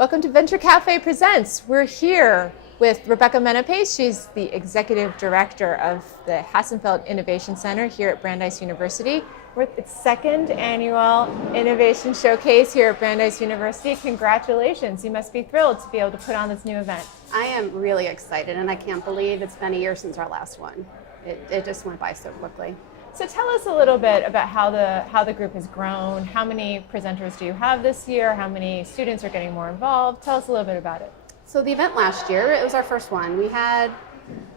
Welcome to Venture Cafe Presents. We're here with Rebecca Menapace. She's the Executive Director of the Hassenfeld Innovation Center here at Brandeis University. We're at its second annual Innovation Showcase here at Brandeis University. Congratulations. You must be thrilled to be able to put on this new event. I am really excited, and I can't believe it's been a year since our last one. It just went by so quickly. So tell us a little bit about how the group has grown. How many presenters do you have this year? How many students are getting more involved? Tell us a little bit about it. So the event last year, it was our first one. We had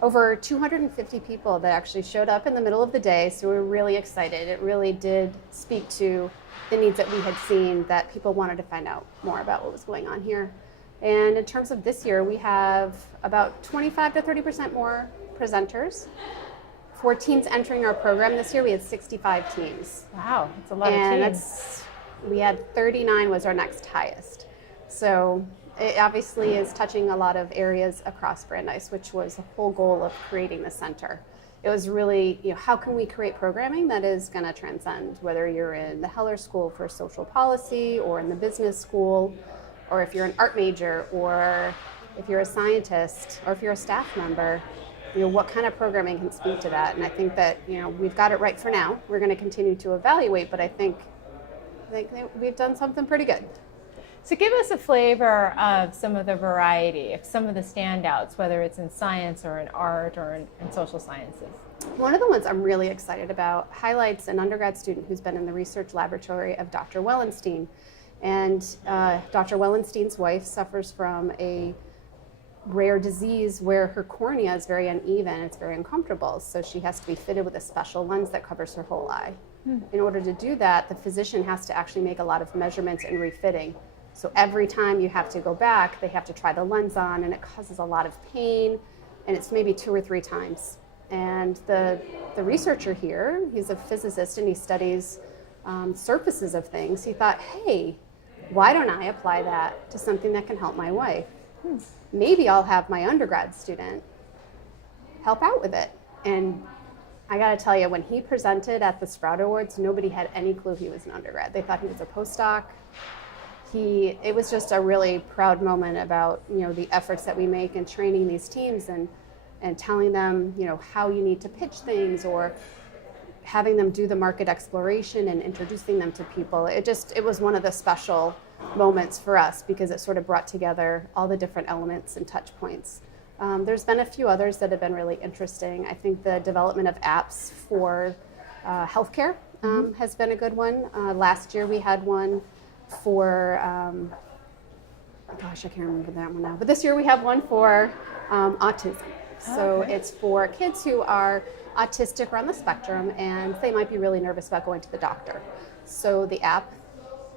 over 250 people that actually showed up in the middle of the day, so we were really excited. It really did speak to the needs that we had seen, that people wanted to find out more about what was going on here. And in terms of this year, we have about 25 to 30% more presenters. For teams entering our program this year, we had 65 teams. Wow, that's a lot of teams. We had 39 was our next highest. So it obviously is touching a lot of areas across Brandeis, which was the whole goal of creating the center. It was really, how can we create programming that is going to transcend, whether you're in the Heller School for Social Policy or in the business school, or if you're an art major, or if you're a scientist, or if you're a staff member. What kind of programming can speak to that? And I think that, we've got it right for now. We're going to continue to evaluate, but I think we've done something pretty good. So give us a flavor of some of the variety, of some of the standouts, whether it's in science or in art or in social sciences. One of the ones I'm really excited about highlights an undergrad student who's been in the research laboratory of Dr. Wellenstein. And Dr. Wellenstein's wife suffers from a rare disease where her cornea is very uneven, it's very uncomfortable, so she has to be fitted with a special lens that covers her whole eye. In order to do that, the physician has to actually make a lot of measurements and refitting. So every time you have to go back, they have to try the lens on, and it causes a lot of pain, and it's maybe 2 or 3 times. And the researcher here, he's a physicist and he studies surfaces of things. He thought, hey, why don't I apply that to something that can help my wife? Maybe I'll have my undergrad student help out with it. And I gotta tell you, when he presented at the Sprout Awards, nobody had any clue he was an undergrad. They thought he was a postdoc. It was just a really proud moment about, the efforts that we make in training these teams and telling them, how you need to pitch things, or having them do the market exploration and introducing them to people. It was one of the special moments for us because it sort of brought together all the different elements and touch points. There's been a few others that have been really interesting. I think the development of apps for healthcare has been a good one. Last year we had one for, gosh, I can't remember that one now, but this year we have one for autism. So it's for kids who are autistic or on the spectrum, and they might be really nervous about going to the doctor. So the app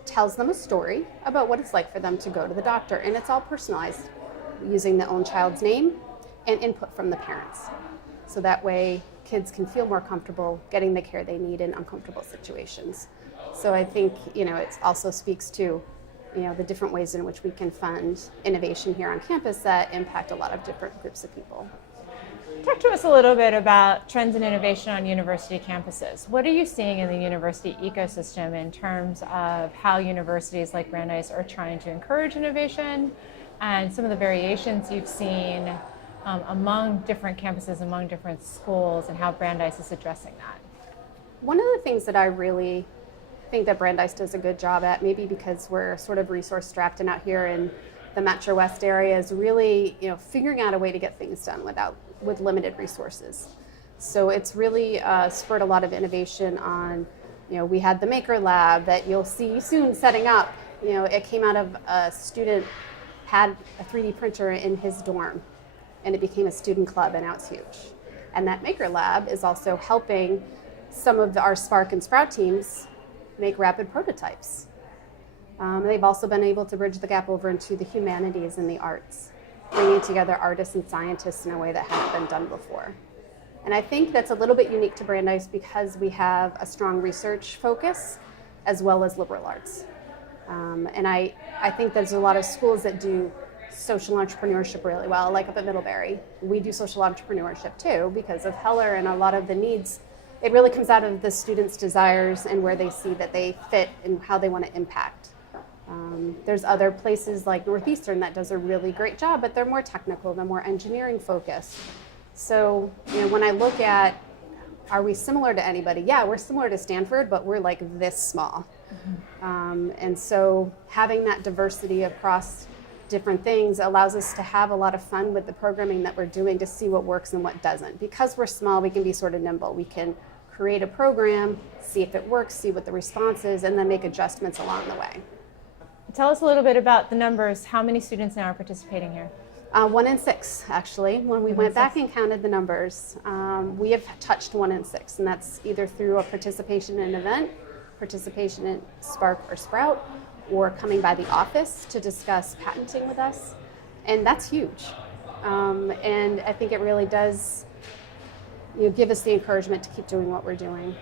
tells them a story about what it's like for them to go to the doctor, and it's all personalized using the own child's name and input from the parents. So that way kids can feel more comfortable getting the care they need in uncomfortable situations. So I think, it also speaks to, the different ways in which we can fund innovation here on campus that impact a lot of different groups of people. Talk to us a little bit about trends in innovation on university campuses. What are you seeing in the university ecosystem in terms of how universities like Brandeis are trying to encourage innovation, and some of the variations you've seen among different campuses, among different schools, and how Brandeis is addressing that? One of the things that I really think that Brandeis does a good job at, maybe because we're sort of resource strapped and out here in the Metro West area, is really figuring out a way to get things done with limited resources. So it's really spurred a lot of innovation on, we had the Maker Lab that you'll see soon setting up. It came out of a student had a 3D printer in his dorm, and it became a student club, and now it's huge. And that Maker Lab is also helping some of our Spark and Sprout teams make rapid prototypes. They've also been able to bridge the gap over into the humanities and the arts, bringing together artists and scientists in a way that hasn't been done before. And I think that's a little bit unique to Brandeis because we have a strong research focus as well as liberal arts. And I think there's a lot of schools that do social entrepreneurship really well, like up at Middlebury. We do social entrepreneurship too because of Heller and a lot of the needs. It really comes out of the students' desires and where they see that they fit and how they want to impact. There's other places like Northeastern that does a really great job, but they're more technical, they're more engineering focused. So, when I look at, are we similar to anybody? Yeah, we're similar to Stanford, but we're like this small. And so having that diversity across different things allows us to have a lot of fun with the programming that we're doing to see what works and what doesn't. Because we're small, we can be sort of nimble. We can create a program, see if it works, see what the response is, and then make adjustments along the way. Tell us a little bit about the numbers. How many students now are participating here? 1 in 6, actually. When we went back and counted the numbers, we have touched 1 in 6, and that's either through a participation in an event, participation in Spark or Sprout, or coming by the office to discuss patenting with us, and that's huge. And I think it really does give us the encouragement to keep doing what we're doing.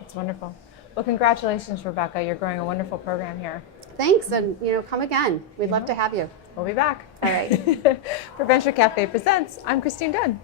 That's wonderful. Well, congratulations, Rebecca. You're growing a wonderful program here. Thanks, and come again. We'd love to have you. We'll be back. All right. For Venture Cafe Presents, I'm Christine Dunn.